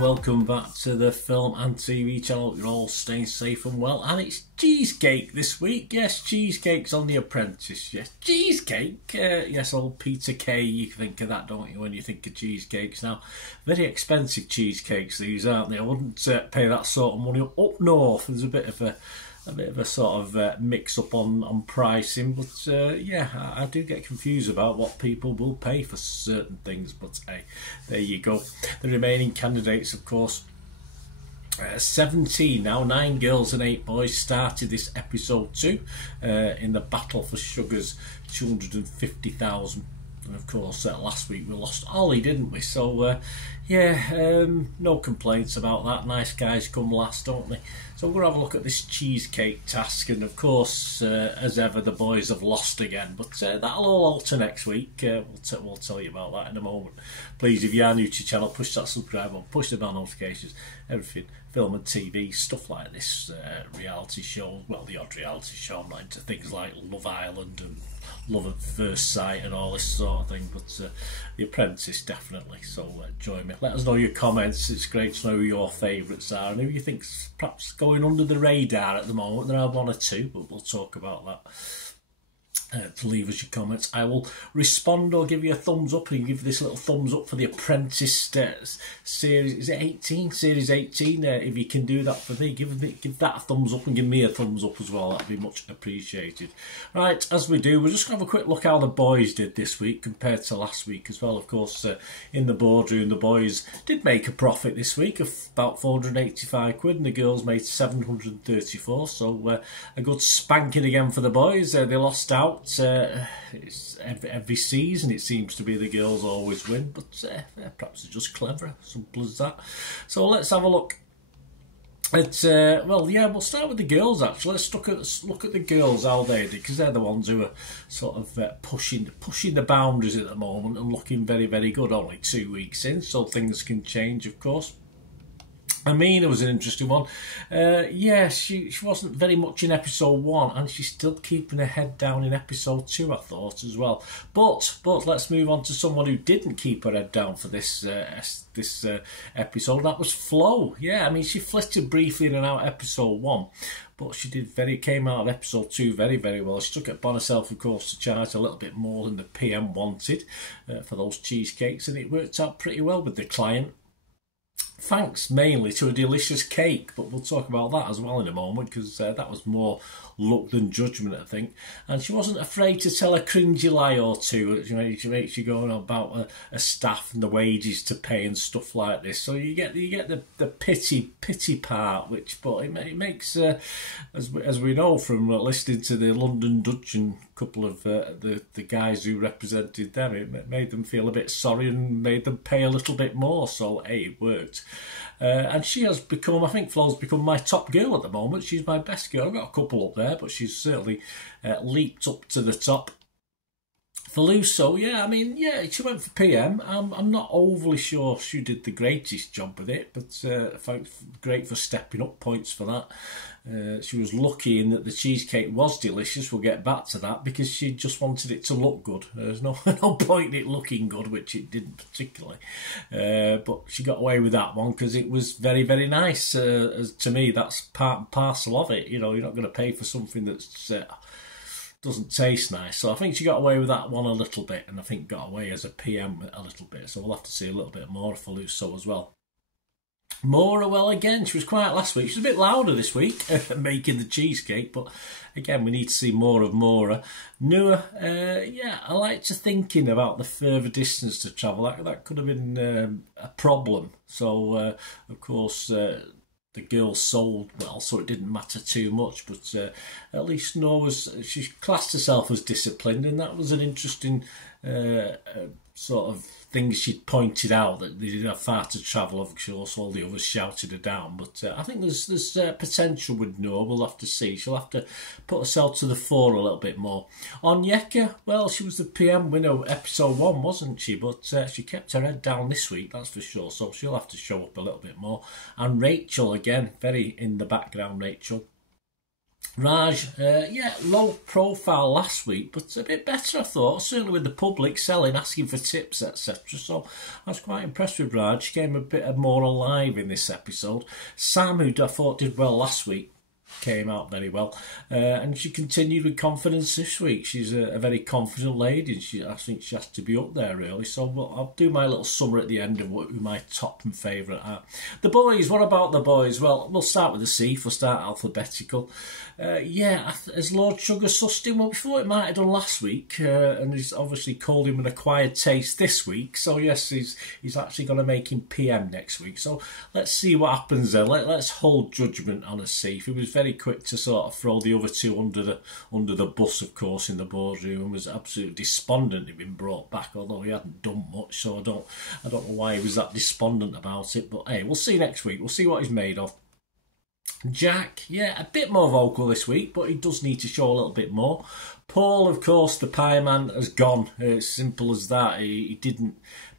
Welcome back to the film and TV channel. You're all staying safe and well, and it's Cheesecake this week. Yes, Cheesecakes on The Apprentice. Yes, Cheesecake. Yes, old Peter Kay. You think of that, don't you, when you think of cheesecakes? Now, very expensive cheesecakes these, aren't they? I wouldn't pay that sort of money up north. There's a bit of a sort of mix-up on pricing, but yeah, I do get confused about what people will pay for certain things, but hey, there you go. The remaining candidates, of course, 17 now, 9 girls and 8 boys started this episode 2 in the battle for Sugar's 250,000. And of course, last week we lost Ollie, didn't we? So, yeah, no complaints about that. Nice guys come last, don't they? So we're going to have a look at this cheesecake task. And of course, as ever, the boys have lost again. But that'll all alter next week. We'll tell you about that in a moment. Please, if you are new to the channel, push that subscribe button, push the bell notifications, everything, film and TV, stuff like this, reality show. Well, the odd reality show. I'm not into things like Love Island and Love at First Sight and all this sort of thing, but The Apprentice definitely. So join me. Let us know your comments. It's great to know who your favourites are and who you think's perhaps going under the radar at the moment. There are one or two, but we'll talk about that. To leave us your comments. I will respond or give you a thumbs up, and you give this little thumbs up for The Apprentice series. Is it 18? Series 18. If you can do that for me, give that a thumbs up and give me a thumbs up as well. That'd be much appreciated. Right, as we do, we'll just have a quick look how the boys did this week compared to last week as well. Of course, in the boardroom, the boys did make a profit this week of about 485 quid, and the girls made 734. So a good spanking again for the boys. They lost out. It's every season it seems to be the girls always win, but perhaps it's just clever, simple as that. So let's have a look at well, yeah, we'll start with the girls actually. Let's look at the girls, how they did, because they're the ones who are sort of pushing the boundaries at the moment and looking very, very good. Only 2 weeks in, so things can change, of course. Amina was an interesting one. Yeah, she wasn't very much in episode 1, and she's still keeping her head down in episode 2, I thought, as well. But let's move on to someone who didn't keep her head down for this episode. That was Flo. Yeah, I mean, she flitted briefly in and out episode 1, but she came out of episode 2 very, very well. She took it upon herself, of course, to charge a little bit more than the PM wanted for those cheesecakes, and it worked out pretty well with the client. Thanks mainly to a delicious cake, but we'll talk about that as well in a moment, because that was more luck than judgment, I think. And she wasn't afraid to tell a cringy lie or two. She makes you go on about a staff and the wages to pay and stuff like this. So you get the pity part, but it makes as we know from listening to the London Dutch and a couple of the guys who represented them, it made them feel a bit sorry and made them pay a little bit more. So hey, it worked. And she has become, I think Flo's become my top girl at the moment. She's my best girl. I've got a couple up there, but she's certainly leaped up to the top. Faluso, yeah, I mean, yeah, she went for PM. I'm not overly sure she did the greatest job with it, but thanks, great for stepping up, points for that. She was lucky in that the cheesecake was delicious. We'll get back to that, because she just wanted it to look good. There's no point in it looking good, which it didn't particularly. But she got away with that one because it was very, very nice. To me, that's part and parcel of it. You know, you're not going to pay for something that's doesn't taste nice. So I think she got away with that one a little bit, and I think got away as a PM a little bit. So we'll have to see a little bit more for Luso as well. Mora, well, again, she was quiet last week. She's a bit louder this week, making the cheesecake, but again, we need to see more of Mora. Noah, yeah, I like to thinking about the further distance to travel. That could have been a problem. So, of course, the girl sold well, so it didn't matter too much, but at least she classed herself as disciplined, and that was an interesting sort of things she'd pointed out that they did have far to travel. Of course, all the others shouted her down, but I think there's potential with Noah. We'll have to see. She'll have to put herself to the fore a little bit more. Onyeka, well, she was the PM winner episode 1, wasn't she? But she kept her head down this week, that's for sure. So she'll have to show up a little bit more. And Rachel again, very in the background. Rachel. Raj, low profile last week, but a bit better, I thought. Certainly with the public selling, asking for tips, etc. So I was quite impressed with Raj. She came a bit more alive in this episode. Sam, who I thought did well last week, came out very well, and she continued with confidence this week. She's a very confident lady, and I think she has to be up there really. So I'll do my little summary at the end of what my top and favourite are. The boys, what about the boys? Well, we'll start with the C. We'll start alphabetical. Has Lord Sugar sussed him? Well, we thought it might have done last week, and he's obviously called him an acquired taste this week. So yes, he's actually going to make him PM next week. So let's see what happens then. Let's hold judgment on a C. He was very quick to sort of throw the other two under the bus, of course, in the boardroom, and was absolutely despondent he'd been brought back, although he hadn't done much. So I don't know why he was that despondent about it. But hey, we'll see next week. We'll see what he's made of. Jack, a bit more vocal this week, but he does need to show a little bit more. Paul, of course, the pie man, has gone. It's simple as that. He didn't.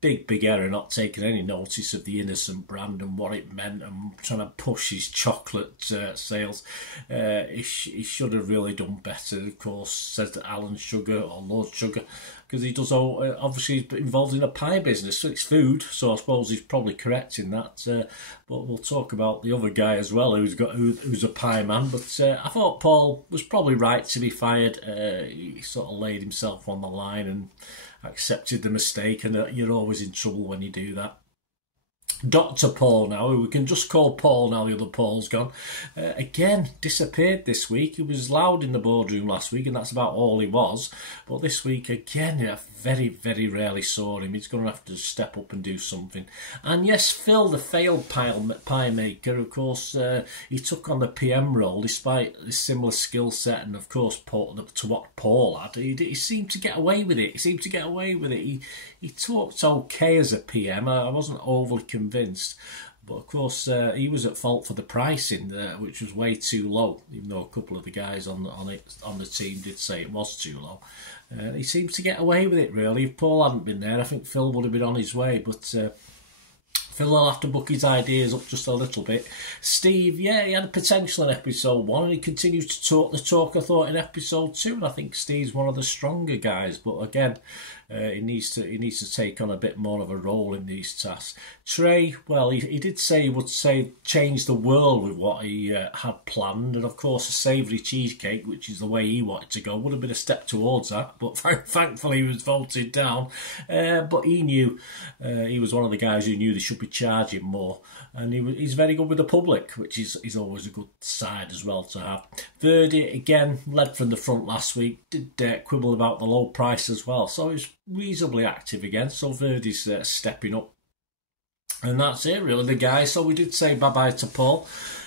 Big error not taking any notice of the Innocent brand and what it meant, and trying to push his chocolate sales. He should have really done better, of course, says Alan Sugar or Lord Sugar, because he does obviously involved in a pie business, so it's food, so I suppose he's probably correct in that. But we'll talk about the other guy as well, who's a pie man. But I thought Paul was probably right to be fired. He sort of laid himself on the line and accepted the mistake, and you're always in trouble when you do that. Dr. Paul now, we can just call Paul now, the other Paul's gone. Again, disappeared this week. He was loud in the boardroom last week, and that's about all he was. But this week, again, I very, very rarely saw him. He's going to have to step up and do something. And yes, Phil, the failed pie maker, of course, he took on the PM role despite a similar skill set, and of course, to what Paul had. He seemed to get away with it. He talked okay as a PM. I wasn't overly convinced, but of course he was at fault for the pricing, which was way too low, even though a couple of the guys on the team did say it was too low. He seems to get away with it really. If Paul hadn't been there, I think Phil would have been on his way, but Phil will have to book his ideas up just a little bit. Steve, he had a potential in episode 1, and he continues to talk the talk, I thought, in episode 2, and I think Steve's one of the stronger guys, but again, he needs to take on a bit more of a role in these tasks. Trey, well, he did say he would change the world with what he had planned, and of course a savoury cheesecake, which is the way he wanted to go, would have been a step towards that, but thankfully he was voted down. But he knew, he was one of the guys who knew they should be charging more, and he's very good with the public, which is always a good side as well to have. Verdi, again, led from the front last week, did quibble about the low price as well, so he's reasonably active again, so Verdi's stepping up. And that's it really, the guys. So we did say bye-bye to Paul.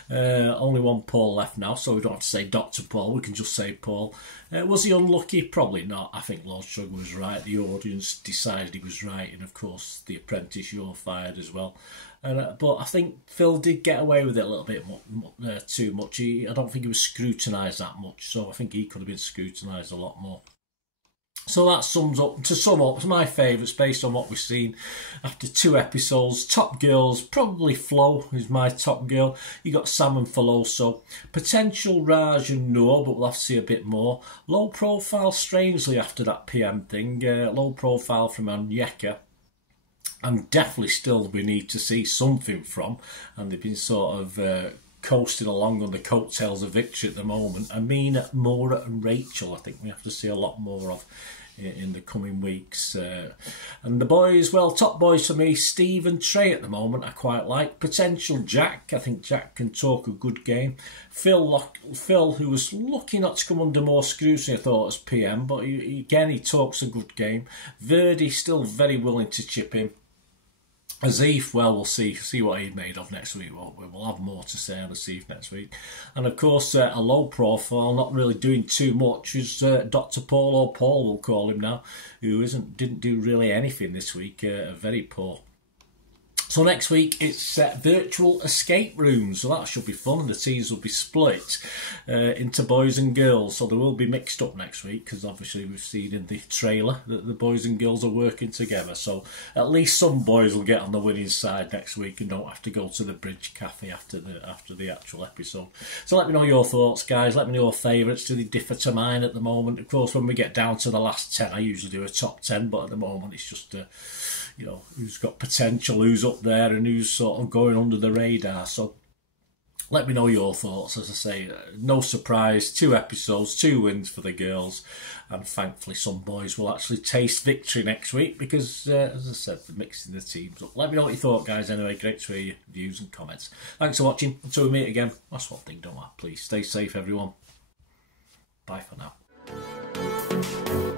Only one Paul left now, so we don't have to say Dr. Paul, we can just say Paul. Was he unlucky? Probably not. I think Lord Sugar was right. The audience decided he was right, and of course the Apprentice, you're fired as well. But I think Phil did get away with it a little bit too much. I don't think he was scrutinised that much, so I think he could have been scrutinised a lot more. So that sums up, to sum up, my favourites based on what we've seen after 2 episodes. Top girls, probably Flo is my top girl. You got Sam and Filoso. Potential Raj and Noor, but we'll have to see a bit more. Low profile, strangely, after that PM thing. Low profile from Onyeka. And definitely still we need to see something from. And they've been sort of coasting along on the coattails of victory at the moment. Amina, Maura and Rachel, I think we have to see a lot more of in the coming weeks. And the boys, well, top boys for me, Steve and Trey at the moment I quite like. Potential Jack, I think Jack can talk a good game. Phil, who was lucky not to come under more scrutiny, I thought, as PM, but he talks a good game. Verdi still very willing to chip in. Azif, well, we'll see what he's made of next week. We'll have more to say on Azif next week. And of course, a low profile, not really doing too much, is Dr. Paul, or Paul we'll call him now, who didn't do really anything this week. Very poor. So next week it's virtual escape rooms, so that should be fun, and the teams will be split into boys and girls, so they will be mixed up next week, because obviously we've seen in the trailer that the boys and girls are working together, so at least some boys will get on the winning side next week and don't have to go to the Bridge Cafe after the actual episode. So let me know your thoughts, guys. Let me know your favourites. Do they differ to mine at the moment? Of course, when we get down to the last 10, I usually do a top 10, but at the moment it's just you know, who's got potential, who's up there, and who's sort of going under the radar. So let me know your thoughts. As I say, no surprise, 2 episodes, 2 wins for the girls, and thankfully some boys will actually taste victory next week, because as I said, they're mixing the teams up. Let me know what you thought, guys. Anyway, great to hear your views and comments. Thanks for watching. Until we meet again, that's one thing, don't I? Please stay safe, everyone. Bye for now.